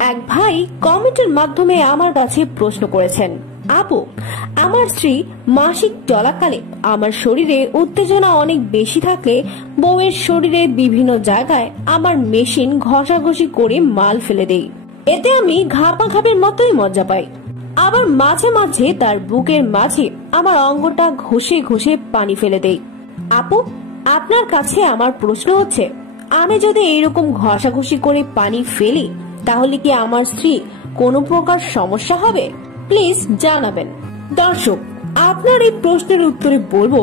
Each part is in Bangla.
এক ভাই কমেন্টের মাধ্যমে আমার কাছে প্রশ্ন করেছেন, আপু আমার স্ত্রী মাসিক চলাকালে আমার শরীরে উত্তেজনা অনেক বেশি থাকলে বউয়ের শরীরে বিভিন্ন জায়গায় আমার মেশিন ঘষাঘষি করে মাল ফেলে দেই। এতে আমি ঘাপাঘাপের মতোই মজা পাই। আবার মাঝে মাঝে তার বুকের মাঝে আমার অঙ্গটা ঘষে ঘষে পানি ফেলে দেই। আপু আপনার কাছে আমার প্রশ্ন হচ্ছে, আমি যদি এইরকম ঘষাঘষি করে পানি ফেলি তাহলে কি আমার স্ত্রী কোনো প্রকার সমস্যা হবে? প্লিজ জানাবেন। দর্শক, আপনার এই প্রশ্নের উত্তরে বলবো,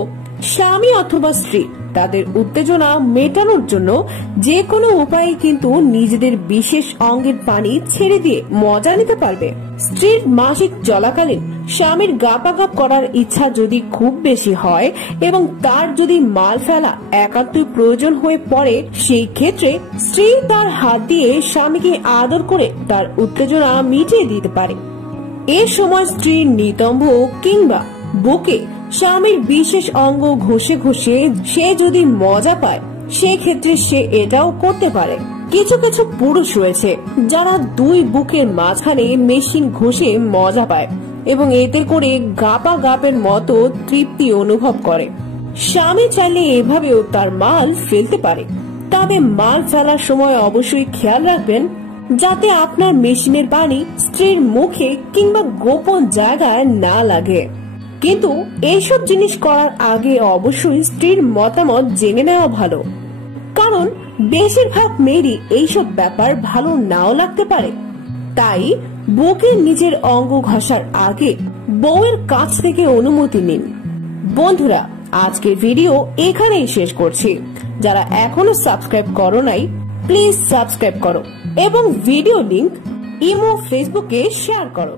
স্বামী অথবা স্ত্রী তাদের উত্তেজনা মেটানোর জন্য যে কোনো উপায়ে কিন্তু নিজেদের বিশেষ অঙ্গের পানি ছেড়ে দিয়ে মজা নিতে পারবে। স্ত্রীর মাসিক চলাকালীন স্বামীর গাপাগাপ করার ইচ্ছা যদি খুব বেশি হয় এবং তার যদি মাল ফেলা একান্তই প্রয়োজন হয়ে পড়ে, সেই ক্ষেত্রে স্ত্রী তার হাত দিয়ে স্বামীকে আদর করে তার উত্তেজনা মিটিয়ে দিতে পারে। এ সময় স্ত্রীর নিতম্ব কিংবা বুকে স্বামীর বিশেষ অঙ্গ ঘষে ঘষে সে যদি মজা পায়, সেক্ষেত্রে সে এটাও করতে পারে। কিছু কিছু পুরুষ রয়েছে যারা দুই বুকের মাঝখানে মেশিন ঘষে মজা পায় এবং এতে করে গাপা গাপের মতো তৃপ্তি অনুভব করে। স্বামী চাইলে এভাবেও তার মাল ফেলতে পারে, তবে মাল ফেলার সময় অবশ্যই খেয়াল রাখবেন যাতে আপনার মেশিনের পানি স্ত্রীর মুখে কিংবা গোপন জায়গায় না লাগে। কিন্তু এইসব জিনিস করার আগে অবশ্যই স্ত্রীর মতামত জেনে নেওয়া ভালো, কারণ বেশিরভাগ মেয়েরই এইসব ব্যাপার ভালো নাও লাগতে পারে। তাই বুকের নিজের অঙ্গ ঘষার আগে বউয়ের কাছ থেকে অনুমতি নিন। বন্ধুরা, আজকের ভিডিও এখানেই শেষ করছি। যারা এখনো সাবস্ক্রাইব করো নাই, প্লিজ সাবস্ক্রাইব করো এবং ভিডিও লিংক ইমো, ফেসবুকে শেয়ার করো।